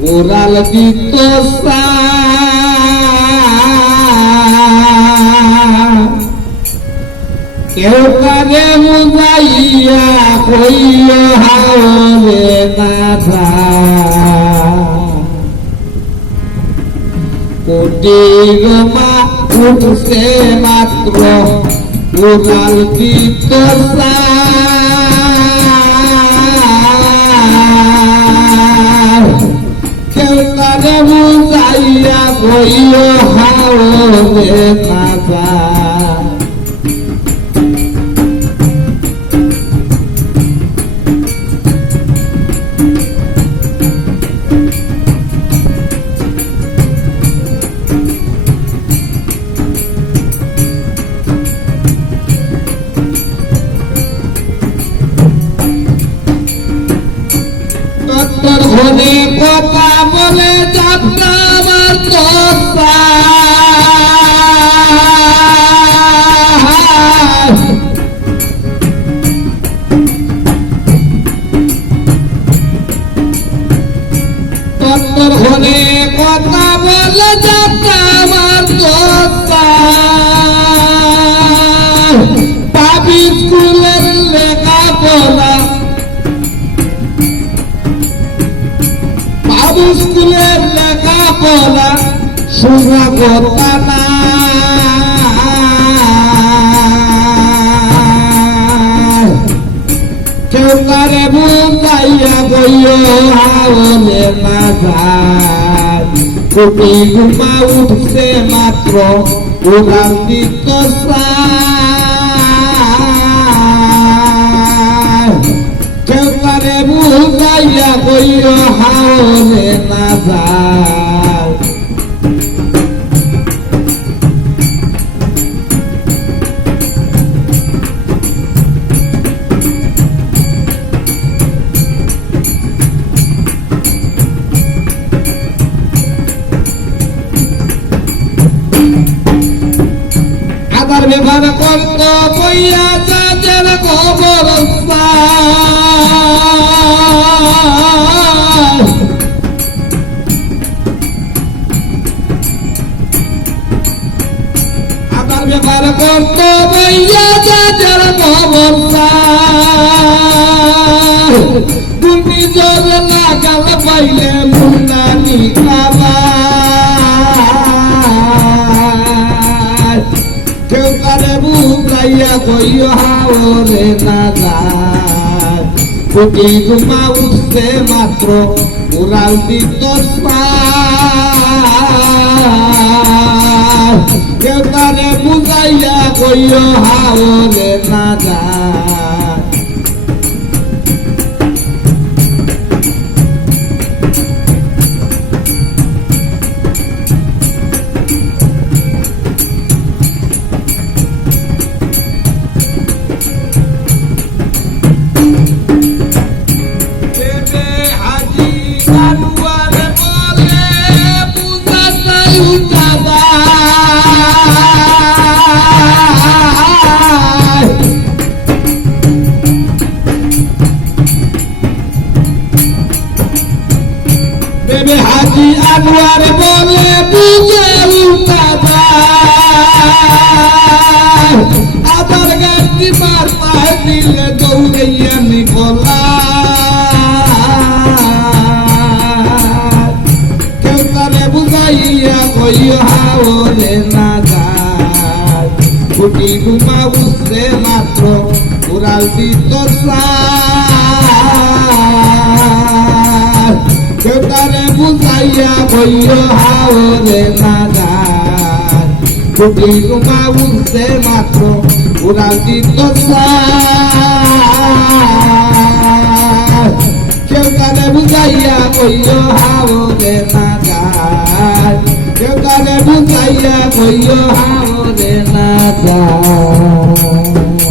Ural ditosa কেউ কারে বুঝাইয়া কইল হাওরে নাথা কোটি রমা উঠছে মাত্র উড়াল দিতসা কেউ কারে বুঝাইয়া কইল হাওরে নাথা ঘনে কথা বলে যাত্রা আমার তোতা তোর ঘনে কথা বলে যাত্রা আমার তোতা পাবি স্কুলের লেখাপড়া স্কুলের লেখাপড়া শোনা কথা না কেউ কারে বুঝাইয়া বইও হাওলে না যায় কোটি ঘুমা উঠছে মাত্র উড়াল দিতসা কেউ কারে বুঝাইয়া বইও হাওলে না যায় আবার ব্যবহার করত বইয়া যাদের খবর আবার ব্যবহার করত বইয়া যাদের খবর তুমি জল লাগাল পাইলে মুন্ডানি খাবা কেউ কারে বুঝাইয়া কইও হাওরে না যায় কোটি ঘুমা উঠছে মাত্র উড়াল দিতসা কেউ কারে বুঝাইয়া কইও হাওরে না যায় বেবে হাজি আনোয়ার বলে বুঝে উল্টা যায় আবার গাড়ি মারতায় দিলে দৌড়াইয়া নিকলা কেউ তারে বুঝাইয়া কইও হাওরে না যায় কোটি ঘুমা উঠছে মাত্র উড়াল দিতসা কেউ তারে বুঝাইয়া কইও হাওরে না যায় কোটি ঘুমা উঠছে মাত্র উড়াল দিতসা কেউ তারে বুঝাইয়া কইও হাওরে না যায় কেউ তারে বুঝাইয়া কইও হাওরে না যায়